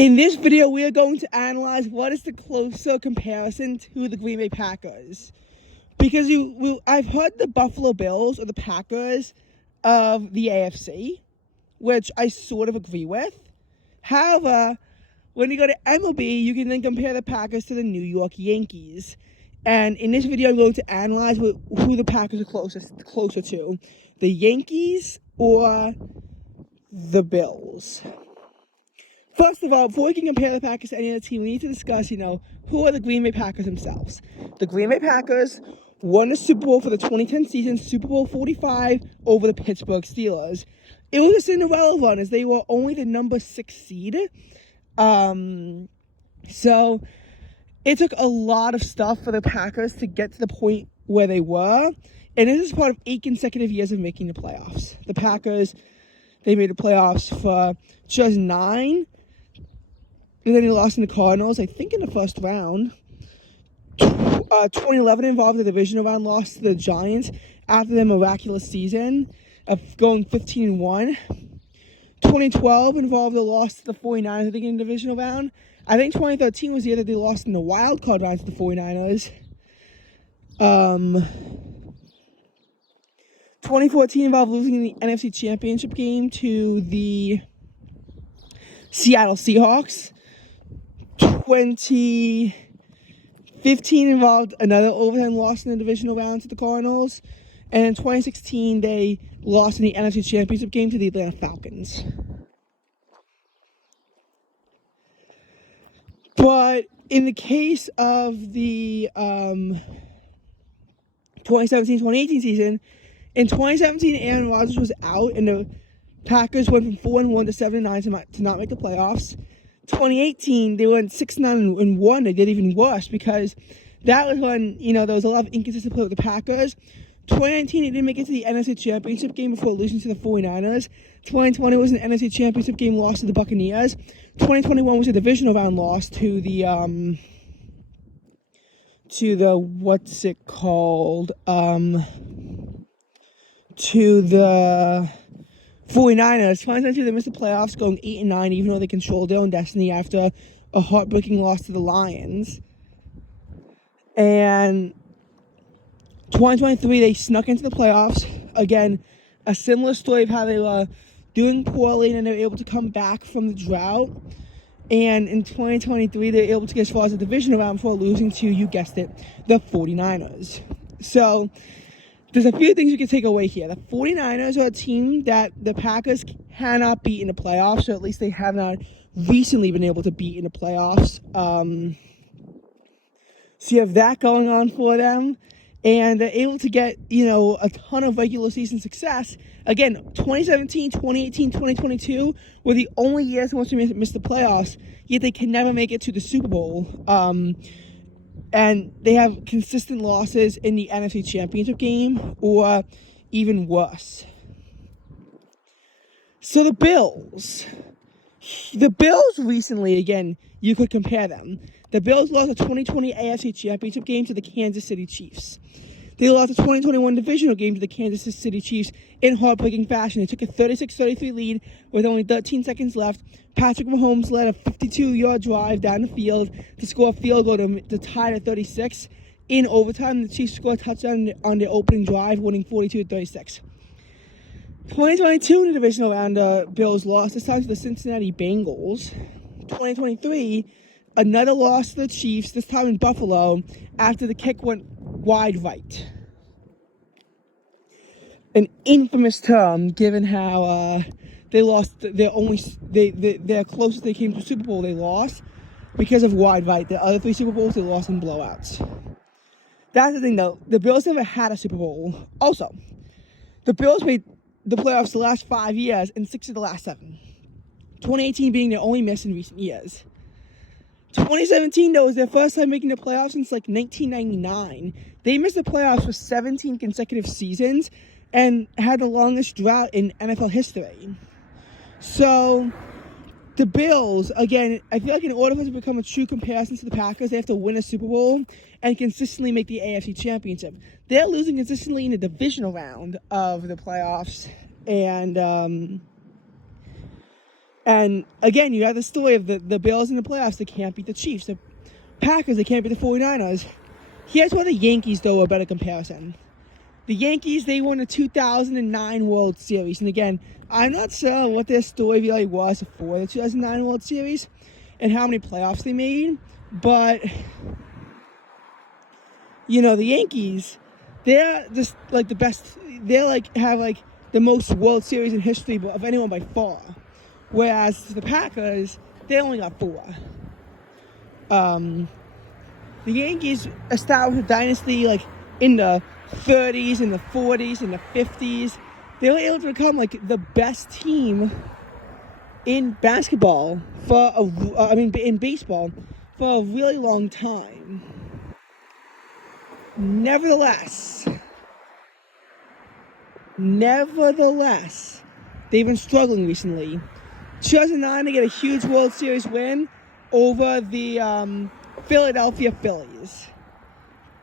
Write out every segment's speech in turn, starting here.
In this video, we are going to analyze what is the closer comparison to the Green Bay Packers. Because I've heard the Buffalo Bills or the Packers of the AFC, which I sort of agree with. However, when you go to MLB, you can then compare the Packers to the New York Yankees. And in this video, I'm going to analyze who the Packers are closer to, the Yankees or the Bills. First of all, before we can compare the Packers to any other team, we need to discuss, who are the Green Bay Packers themselves. The Green Bay Packers won the Super Bowl for the 2010 season, Super Bowl 45 over the Pittsburgh Steelers. It was a Cinderella run as they were only the number 6 seed. So it took a lot of stuff for the Packers to get to the point where they were. And this is part of 8 consecutive years of making the playoffs. The Packers, they made the playoffs for just 9. And then he lost in the Cardinals, I think in the first round. 2011 involved the divisional round loss to the Giants after their miraculous season of going 15-1. 2012 involved a loss to the 49ers, I think, in the divisional round. I think 2013 was the year that they lost in the wild card round to the 49ers. 2014 involved losing in the NFC Championship game to the Seattle Seahawks. 2015 involved another overtime loss in the divisional round to the Cardinals. And in 2016, they lost in the NFC Championship game to the Atlanta Falcons. But in the case of the 2017-2018 season, in 2017, Aaron Rodgers was out, and the Packers went from 4-1 to 7-9 to not make the playoffs. 2018, they went 6-9-1. They did even worse because that was when, there was a lot of inconsistent play with the Packers. 2019, they didn't make it to the NFC Championship game before losing to the 49ers. 2020 was an NFC Championship game loss to the Buccaneers. 2021 was a divisional round loss to the to the 49ers. 2022, they missed the playoffs, going 8-9, even though they controlled their own destiny after a heartbreaking loss to the Lions. And 2023, they snuck into the playoffs. Again, a similar story of how they were doing poorly and they were able to come back from the drought. And in 2023, they were able to get as far as the division round before losing to, you guessed it, the 49ers. So there's a few things you can take away here. The 49ers are a team that the Packers cannot beat in the playoffs, or at least they have not recently been able to beat in the playoffs. So you have that going on for them. And they're able to get, a ton of regular season success. Again, 2017, 2018, 2022 were the only years in which they missed the playoffs, yet they can never make it to the Super Bowl. And they have consistent losses in the NFC Championship game, or even worse. So the Bills recently, again, you could compare them. The Bills lost the 2020 AFC Championship game to the Kansas City Chiefs. They lost the 2021 divisional game to the Kansas City Chiefs in heartbreaking fashion. They took a 36-33 lead with only 13 seconds left. Patrick Mahomes led a 52-yard drive down the field to score a field goal to tie at 36. In overtime, the Chiefs scored a touchdown on their opening drive, winning 42-36. 2022 in the divisional round, the Bills lost, this time to the Cincinnati Bengals. 2023, another loss to the Chiefs, this time in Buffalo, after the kick went wide right. An infamous term, given how they lost their closest they came to Super Bowl, they lost because of wide right. The other 3 Super Bowls, they lost in blowouts. That's the thing, though. The Bills never had a Super Bowl. Also, the Bills made the playoffs the last 5 years and 6 of the last 7. 2018 being their only miss in recent years. 2017, though, was their first time making the playoffs since, 1999. They missed the playoffs for 17 consecutive seasons and had the longest drought in NFL history. So, the Bills, again, I feel like in order for it to become a true comparison to the Packers, they have to win a Super Bowl and consistently make the AFC Championship. They're losing consistently in the divisional round of the playoffs, and And again, you have the story of the Bills in the playoffs. They can't beat the Chiefs. The Packers, they can't beat the 49ers. Here's why the Yankees, though, are a better comparison. The Yankees, they won the 2009 World Series. And again, I'm not sure what their story really was for the 2009 World Series and how many playoffs they made. But, you know, the Yankees, they're just like the best. They're like, have like the most World Series in history of anyone by far. Whereas the Packers, they only got 4. The Yankees established a dynasty like in the 30s, in the 40s, in the 50s. They were able to become like the best team in basketball in baseball for a really long time. Nevertheless, they've been struggling recently. 2009, they get a huge World Series win over the Philadelphia Phillies.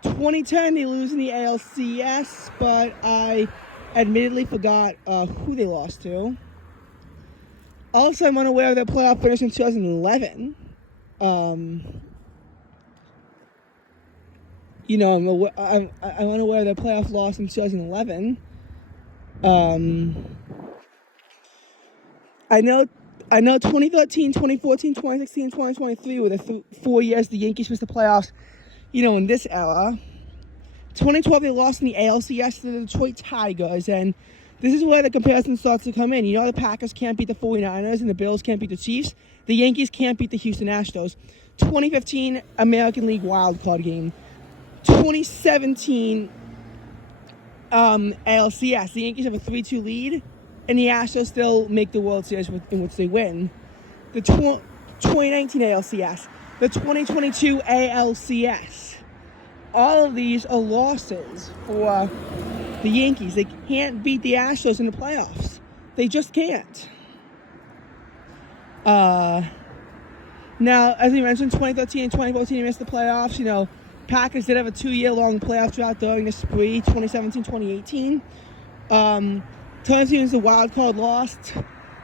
2010, they lose in the ALCS, but I admittedly forgot who they lost to. Also, I'm unaware of their playoff finish in 2011. You know, I'm unaware of their playoff loss in 2011. I know 2013, 2014, 2016, 2023 were the 4 years the Yankees missed the playoffs, you know, in this era. 2012, they lost in the ALCS to the Detroit Tigers, and this is where the comparison starts to come in. You know, the Packers can't beat the 49ers, and the Bills can't beat the Chiefs. The Yankees can't beat the Houston Astros. 2015, American League wildcard game. 2017, ALCS. The Yankees have a 3-2 lead, and the Astros still make the World Series in which they win. The 2019 ALCS. The 2022 ALCS. All of these are losses for the Yankees. They can't beat the Astros in the playoffs. They just can't. Now, as we mentioned, 2013 and 2014, they missed the playoffs. You know, Packers did have a 2-year-long playoff drought during the spree, 2017, 2018. 2017 was the wild card lost.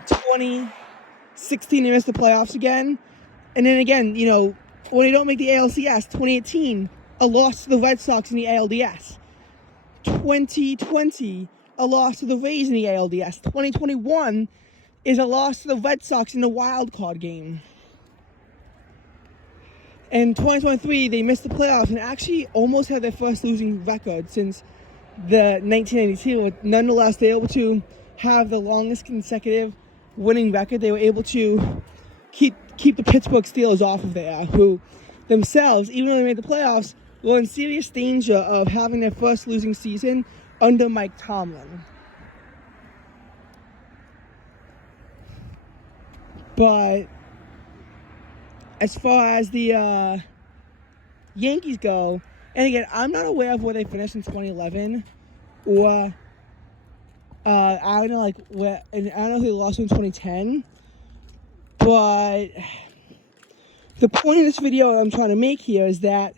2016, they missed the playoffs again. And then again, you know, when they don't make the ALCS, 2018, a loss to the Red Sox in the ALDS. 2020, a loss to the Rays in the ALDS. 2021 is a loss to the Red Sox in the wild card game. In 2023, they missed the playoffs and actually almost had their first losing record since the 1992. But nonetheless, they were able to have the longest consecutive winning record. They were able to keep the Pittsburgh Steelers off of there, who themselves, even though they made the playoffs, were in serious danger of having their first losing season under Mike Tomlin. But as far as the Yankees go, and again, I'm not aware of where they finished in 2011, or I don't know, like where, and I don't know who they lost in 2010. But the point of this video I'm trying to make here is that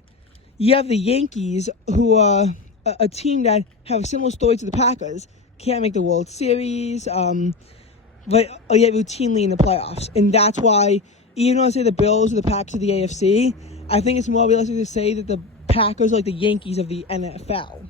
you have the Yankees, who are a team that have a similar story to the Packers, can't make the World Series, but yet routinely in the playoffs. And that's why, even though I say the Bills or the Packers of the AFC, I think it's more realistic to say that the Packers are like the Yankees of the NFL.